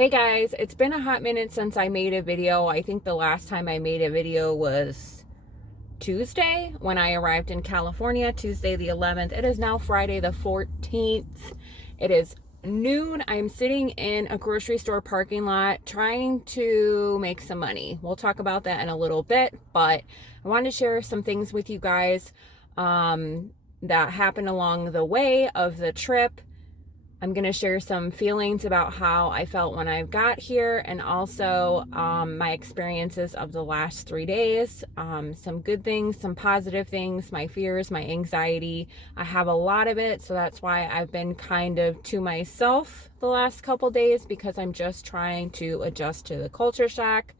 Hey guys, it's been a hot minute since I made a video. I think the last time I made a video was Tuesday when I arrived in California, Tuesday the 11th. It is now Friday the 14th. It is noon. I'm sitting in a grocery store parking lot trying to make some money. We'll talk about that in a little bit, but I wanted to share some things with you guys that happened along the way of the trip. I'm going to share some feelings about how I felt when I got here, and also my experiences of the last 3 days. Some good things, some positive things, my fears, my anxiety. I have a lot of it, so that's why I've been kind of to myself the last couple days, because I'm just trying to adjust to the culture shock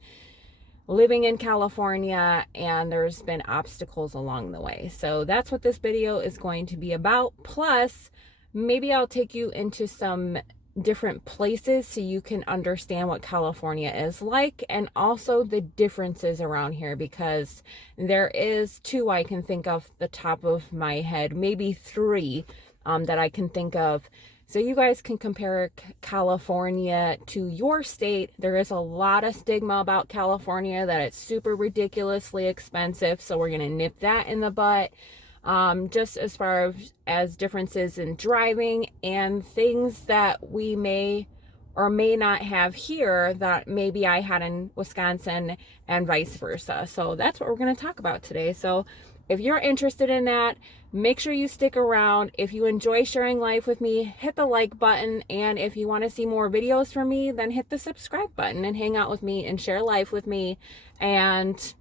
living in California, and there's been obstacles along the way. So that's what this video is going to be about. Plus, maybe I'll take you into some different places so you can understand what California is like, and also the differences around here, because there is two I can think of the top of my head, maybe three that I can think of. So you guys can compare California to your state. There is a lot of stigma about California that it's super ridiculously expensive. So we're going to nip that in the butt. Just as far as differences in driving and things that we may or may not have here that maybe I had in Wisconsin, and vice versa. So that's what we're going to talk about today. So if you're interested in that, make sure you stick around. If you enjoy sharing life with me, hit the like button. And if you want to see more videos from me, then hit the subscribe button and hang out with me and share life with me and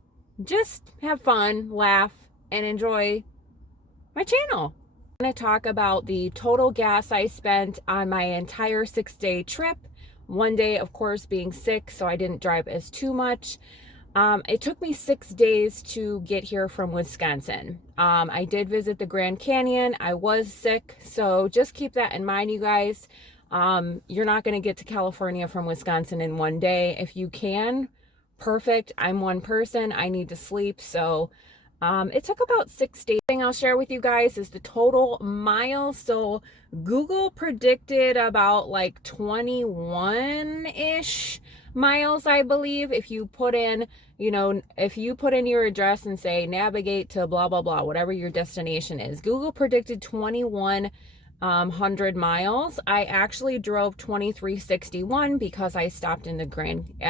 just have fun, laugh, and enjoy my channel. I'm going to talk about the total gas I spent on my entire 6-day trip. One day, of course, being sick, so I didn't drive as too much. It took me 6 days to get here from Wisconsin. I did visit the Grand Canyon. I was sick, so just keep that in mind, you guys. You're not going to get to California from Wisconsin in one day. If you can, perfect. I'm one person. I need to sleep, so it took about 6 days. The thing I'll share with you guys is the total miles. So Google predicted about like 21-ish miles, I believe. If you put in, if you put in your address and say navigate to blah, blah, blah, whatever your destination is, Google predicted 2,100 miles. I actually drove 2361 because I stopped in at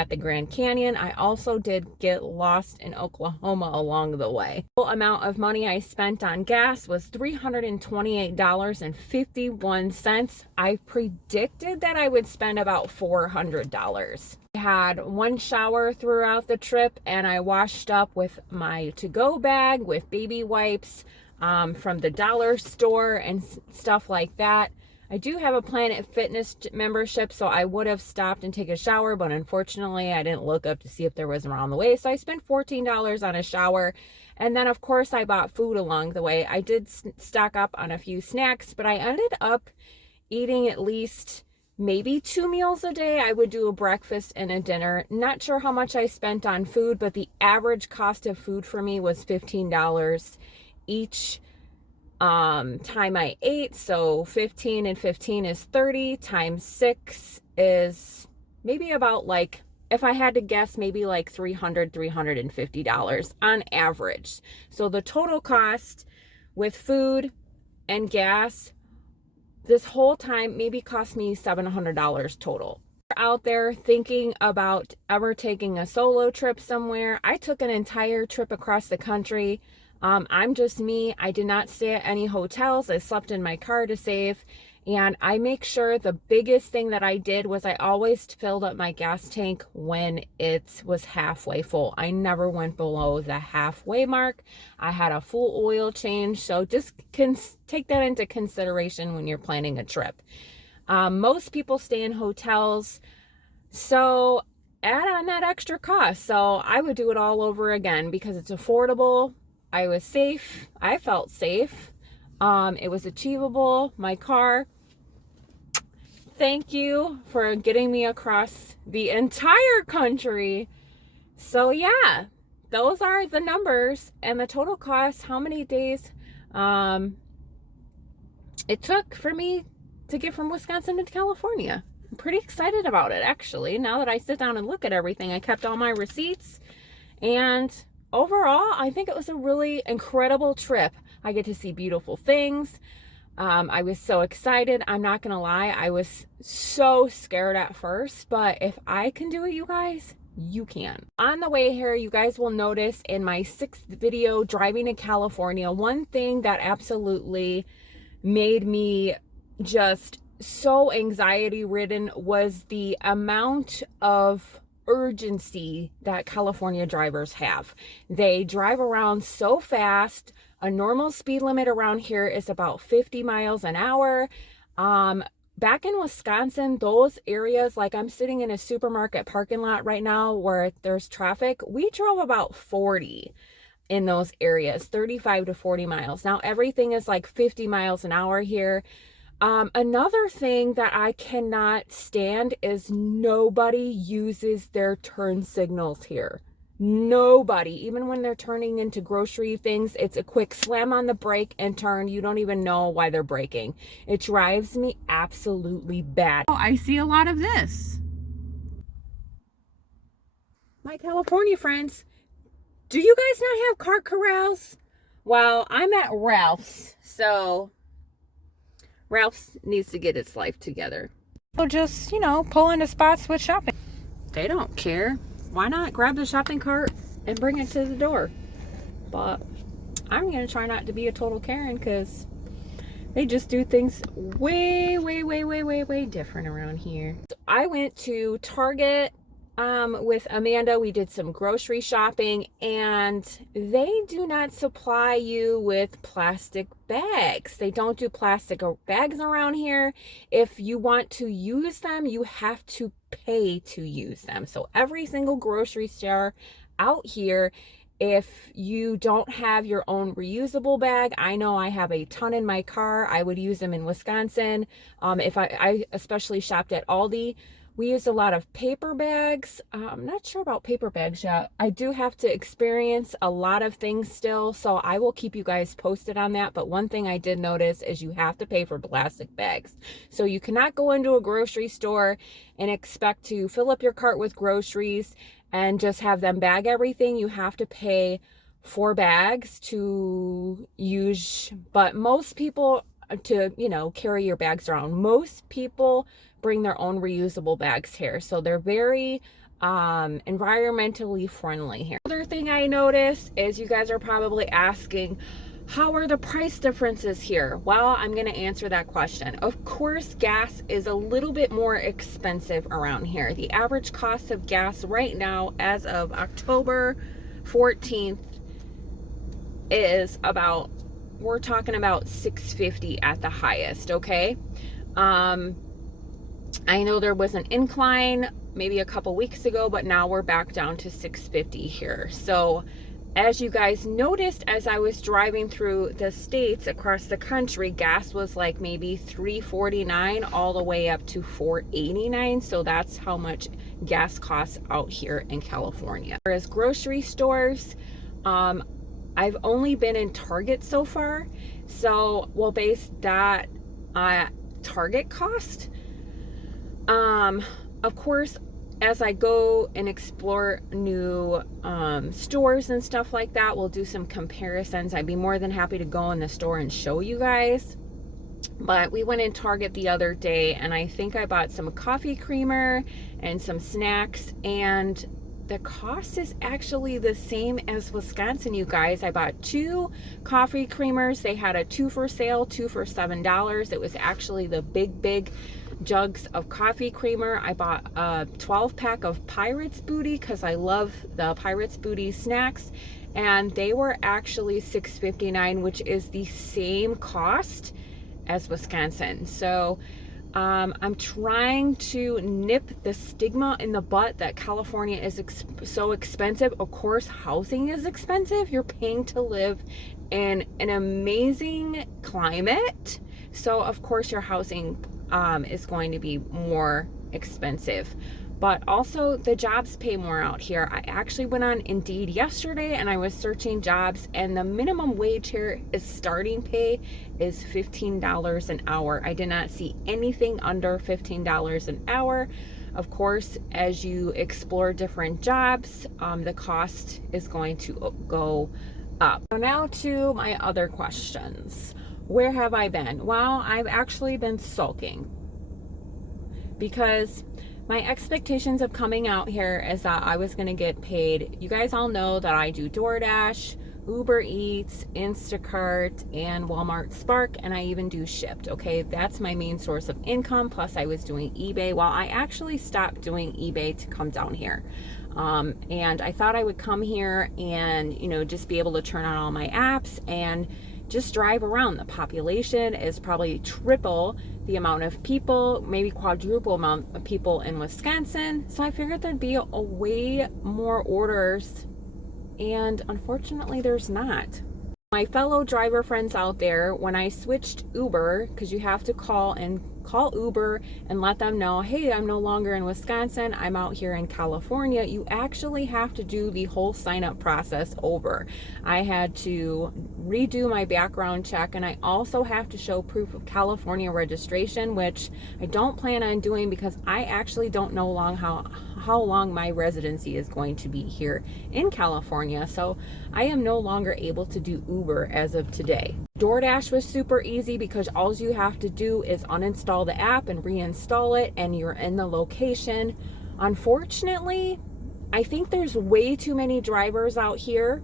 the Grand Canyon. I also did get lost in Oklahoma along the way. The total amount of money I spent on gas was $328.51. I predicted that I would spend about $400. I had one shower throughout the trip, and I washed up with my to-go bag with baby wipes from the dollar store and stuff like that. I do have a Planet Fitness membership, so I would have stopped and take a shower, but unfortunately I didn't look up to see if there was one on the way, so I spent $14 on a shower. And then of course I bought food along the way. I did stock up on a few snacks, but I ended up eating at least maybe 2 meals a day. I would do a breakfast and a dinner. Not sure how much I spent on food, but the average cost of food for me was $15 each time I ate. So 15 and 15 is 30 times 6 is maybe about, like, if I had to guess, maybe like $350 on average. So the total cost with food and gas this whole time maybe cost me $700 total. Out there thinking about ever taking a solo trip somewhere, I took an entire trip across the country. I'm just me. I did not stay at any hotels. I slept in my car to save. And I make sure the biggest thing that I did was I always filled up my gas tank when it was halfway full. I never went below the halfway mark. I had a full oil change. So just take that into consideration when you're planning a trip. Most people stay in hotels, so add on that extra cost. So I would do it all over again because it's affordable. I was safe. I felt safe. It was achievable. My car, thank you for getting me across the entire country. So yeah, those are the numbers and the total cost. How many days it took for me to get from Wisconsin to California. I'm pretty excited about it, actually. Now that I sit down and look at everything, I kept all my receipts, and overall, I think it was a really incredible trip. I get to see beautiful things. I was so excited. I'm not gonna lie, I was so scared at first, but if I can do it, you guys, you can. On the way here, you guys will notice in my 6th video driving to California, one thing that absolutely made me just so anxiety ridden was the amount of urgency that California drivers have. They drive around so fast. A normal speed limit around here is about 50 miles an hour. Back in Wisconsin, those areas, like I'm sitting in a supermarket parking lot right now where there's traffic, we drove about 40 in those areas, 35 to 40 miles. Now everything is like 50 miles an hour here. Another thing that I cannot stand is nobody uses their turn signals here. Nobody, even when they're turning into grocery things, it's a quick slam on the brake and turn. You don't even know why they're braking. It drives me absolutely bad. Oh, I see a lot of this. My California friends, do you guys not have cart corrals? Well, I'm at Ralph's, so Ralph's needs to get its life together. So just, you know, pull into spots with shopping. They don't care. Why not grab the shopping cart and bring it to the door? But I'm going to try not to be a total Karen because they just do things way different around here. So I went to Target with Amanda. We did some grocery shopping, and they do not supply you with plastic bags. They don't do plastic bags around here. If you want to use them, you have to pay to use them. So every single grocery store out here, if you don't have your own reusable bag, I know I have a ton in my car. I would use them in Wisconsin. If I especially shopped at Aldi, we used a lot of paper bags. I'm not sure about paper bags yet. I do have to experience a lot of things still, so I will keep you guys posted on that. But one thing I did notice is you have to pay for plastic bags. So you cannot go into a grocery store and expect to fill up your cart with groceries and just have them bag everything. You have to pay for bags to use, but most people, to, you know, carry your bags around, most people bring their own reusable bags here. So they're very environmentally friendly here. Other thing I noticed is you guys are probably asking, how are the price differences here? Well, I'm going to answer that question. Of course, gas is a little bit more expensive around here. The average cost of gas right now, as of October 14th, is about, we're talking about $6.50 at the highest, okay? I know there was an incline maybe a couple weeks ago, but now we're back down to $6.50 here. So as you guys noticed, as I was driving through the states across the country, gas was like maybe $3.49 all the way up to $4.89. So that's how much gas costs out here in California. Whereas grocery stores, I've only been in Target so far, so we'll base that Target cost. Of course, as I go and explore new stores and stuff like that, we'll do some comparisons. I'd be more than happy to go in the store and show you guys. But we went in Target the other day, and I think I bought some coffee creamer and some snacks, and the cost is actually the same as Wisconsin, you guys. I bought 2 coffee creamers. They had a 2 for sale, 2 for $7. It was actually the big jugs of coffee creamer. I bought a 12-pack of Pirates Booty because I love the Pirates Booty snacks, and they were actually $6.59, which is the same cost as Wisconsin. So I'm trying to nip the stigma in the butt that California is so expensive. Of course, housing is expensive. You're paying to live in an amazing climate, so of course your housing is going to be more expensive. But also the jobs pay more out here. I actually went on Indeed yesterday and I was searching jobs, and the minimum wage here is starting pay is $15 an hour. I did not see anything under $15 an hour. Of course, as you explore different jobs, the cost is going to go up. So now to my other questions. Where have I been? Well, I've actually been sulking because my expectations of coming out here is that I was going to get paid. You guys all know that I do DoorDash, Uber Eats, Instacart, and Walmart Spark, and I even do Shipt. Okay, that's my main source of income. Plus I was doing eBay. Well, I actually stopped doing eBay to come down here. And I thought I would come here and, you know, just be able to turn on all my apps and just drive around. The population is probably triple the amount of people, maybe quadruple amount of people in Wisconsin. So I figured there'd be a way more orders, and unfortunately there's not. My fellow driver friends out there, when I switched Uber, because you have to call Uber and let them know, hey, I'm no longer in Wisconsin, I'm out here in California, you actually have to do the whole sign up process over. I had to redo my background check, and I also have to show proof of California registration, which I don't plan on doing because I actually don't know how long my residency is going to be here in California. So I am no longer able to do Uber as of today. DoorDash was super easy because all you have to do is uninstall the app and reinstall it, and you're in the location. Unfortunately, I think there's way too many drivers out here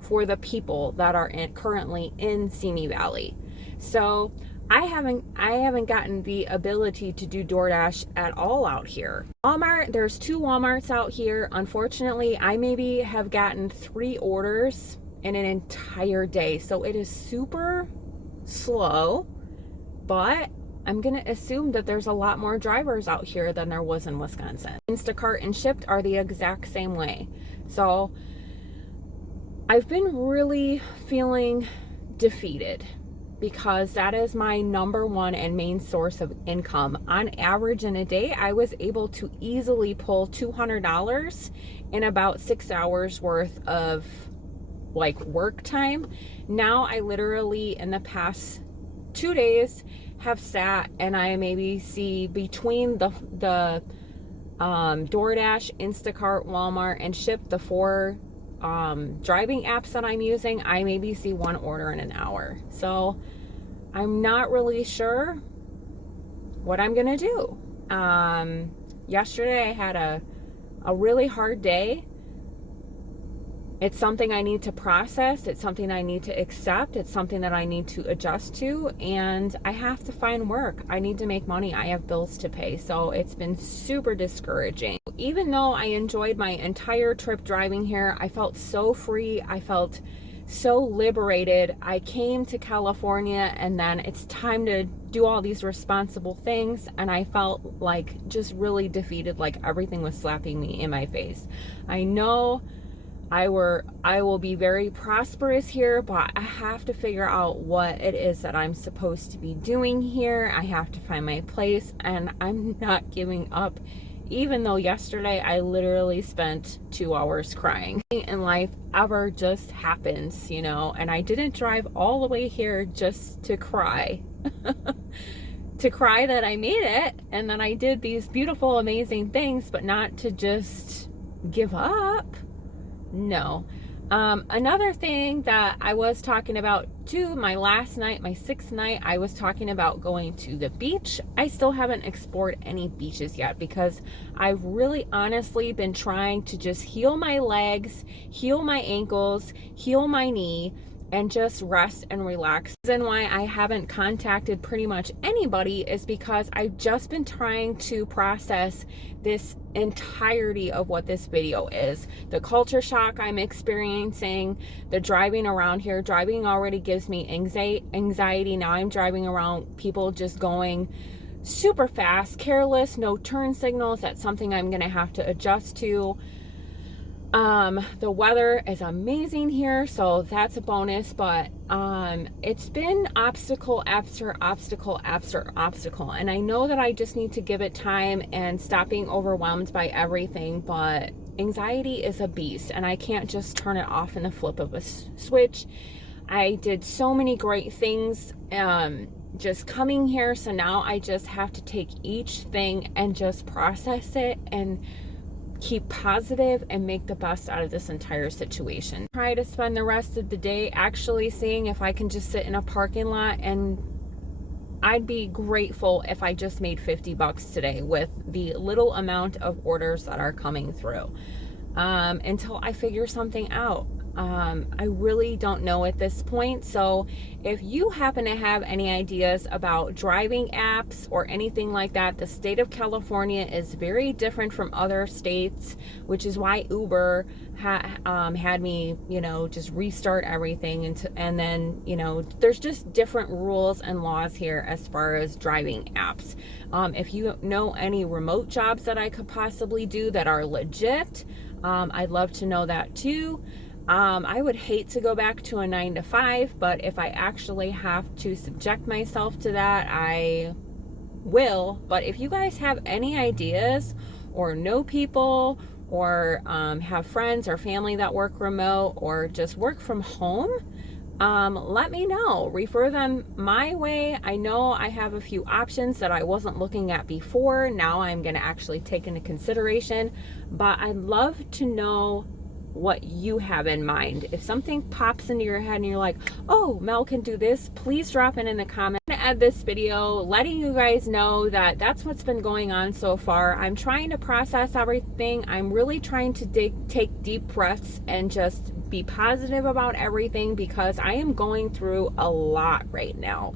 for the people that are currently in Simi Valley. So I haven't gotten the ability to do DoorDash at all out here. Walmart, there's 2 Walmarts out here. Unfortunately, I maybe have gotten 3 orders in an entire day. So it is super slow, but I'm gonna assume that there's a lot more drivers out here than there was in Wisconsin. Instacart and Shipt are the exact same way. So I've been really feeling defeated because that is my number one and main source of income. On average in a day, I was able to easily pull $200 in about 6 hours worth of like work time. Now I literally in the past 2 days have sat and I maybe see between the DoorDash, Instacart, Walmart, and Shipt, the 4 driving apps that I'm using, I maybe see 1 order in an hour. So I'm not really sure what I'm gonna do. Yesterday I had a really hard day. It's something I need to process. It's something I need to accept. It's something that I need to adjust to, and I have to find work. I need to make money. I have bills to pay. So it's been super discouraging. Even though I enjoyed my entire trip driving here, I felt so free. I felt so liberated. I came to California and then it's time to do all these responsible things, and I felt like just really defeated, like everything was slapping me in my face. I know I will be very prosperous here, but I have to figure out what it is that I'm supposed to be doing here. I have to find my place, and I'm not giving up, even though yesterday I literally spent 2 hours crying. In life ever just happens, you know, and I didn't drive all the way here just to cry. To cry that I made it and that I did these beautiful, amazing things, but not to just give up. No. Another thing that I was talking about too, my last night, my 6th night, I was talking about going to the beach. I still haven't explored any beaches yet because I've really honestly been trying to just heal my legs, heal my ankles, heal my knee, and just rest and relax. The reason why I haven't contacted pretty much anybody is because I've just been trying to process this entirety of what this video is. The culture shock I'm experiencing, the driving around here. Driving already gives me anxiety. Now I'm driving around people just going super fast, careless, no turn signals. That's something I'm gonna have to adjust to. The weather is amazing here, so that's a bonus, but it's been obstacle after obstacle after obstacle, and I know that I just need to give it time and stop being overwhelmed by everything, but anxiety is a beast, and I can't just turn it off in the flip of a switch. I did so many great things just coming here, so now I just have to take each thing and just process it and keep positive and make the best out of this entire situation. Try to spend the rest of the day actually seeing if I can just sit in a parking lot, and I'd be grateful if I just made $50 today with the little amount of orders that are coming through, until I figure something out. I really don't know at this point. So if you happen to have any ideas about driving apps or anything like that, the state of California is very different from other states, which is why Uber had me, just restart everything. And then, there's just different rules and laws here as far as driving apps. If you know any remote jobs that I could possibly do that are legit, I'd love to know that too. I would hate to go back to a 9-to-5, but if I actually have to subject myself to that, I will. But if you guys have any ideas or know people or have friends or family that work remote or just work from home, let me know. Refer them my way. I know I have a few options that I wasn't looking at before. Now I'm going to actually take into consideration, but I'd love to know what you have in mind. If something pops into your head and you're like, oh, Mel can do this, please drop it in the comments. I'm gonna add this video letting you guys know that that's what's been going on so far. I'm trying to process everything. I'm really trying to take deep breaths and just be positive about everything, because I am going through a lot right now.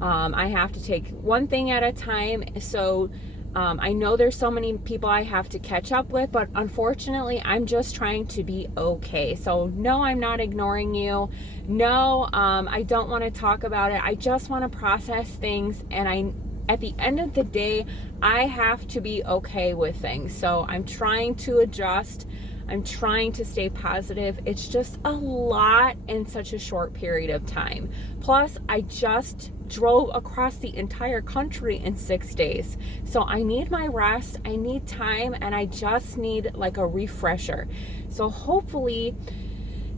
I have to take one thing at a time. So I know there's so many people I have to catch up with, but unfortunately, I'm just trying to be okay. So no, I'm not ignoring you. No, I don't want to talk about it. I just want to process things. And at the end of the day, I have to be okay with things. So I'm trying to adjust. I'm trying to stay positive. It's just a lot in such a short period of time. Plus, I just drove across the entire country in 6 days. So I need my rest, I need time, and I just need like a refresher. So hopefully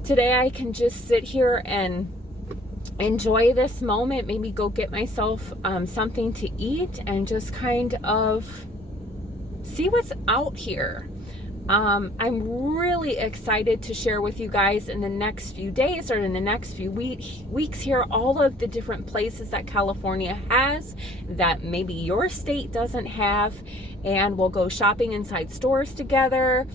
today I can just sit here and enjoy this moment, maybe go get myself something to eat and just kind of see what's out here. I'm really excited to share with you guys in the next few days or in the next few weeks here all of the different places that California has that maybe your state doesn't have, and we'll go shopping inside stores together.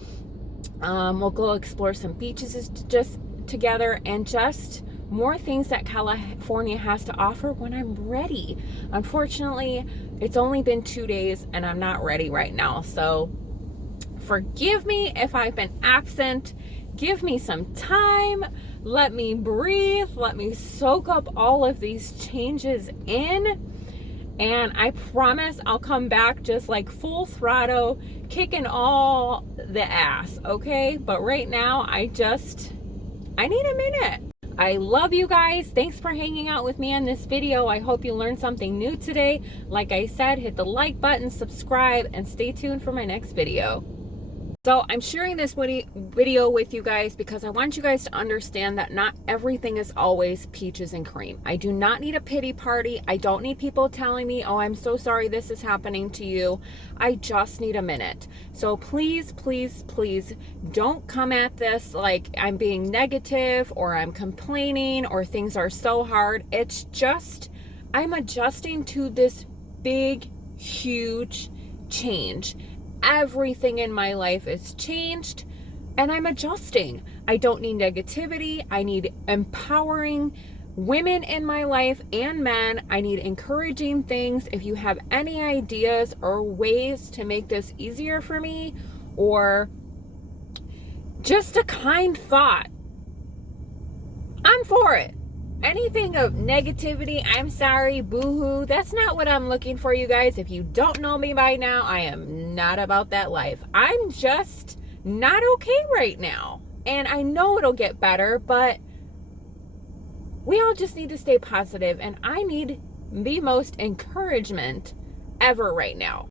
We'll go explore some beaches just together, and just more things that California has to offer when I'm ready. Unfortunately, it's only been 2 days and I'm not ready right now. So forgive me if I've been absent. Give me some time. Let me breathe. Let me soak up all of these changes in. And I promise I'll come back just like full throttle, kicking all the ass, okay? But right now, I need a minute. I love you guys. Thanks for hanging out with me on this video. I hope you learned something new today. Like I said, hit the like button, subscribe, and stay tuned for my next video. So I'm sharing this video with you guys because I want you guys to understand that not everything is always peaches and cream. I do not need a pity party. I don't need people telling me, oh, I'm so sorry this is happening to you. I just need a minute. So please, please, please don't come at this like I'm being negative or I'm complaining or things are so hard. It's just, I'm adjusting to this big, huge change. Everything in my life is changed and I'm adjusting. I don't need negativity. I need empowering women in my life and men. I need encouraging things. If you have any ideas or ways to make this easier for me, or just a kind thought, I'm for it. Anything of negativity, I'm sorry, boo-hoo, that's not what I'm looking for, you guys. If you don't know me by now, I am not about that life. I'm just not okay right now. And I know it'll get better, but we all just need to stay positive, and I need the most encouragement ever right now.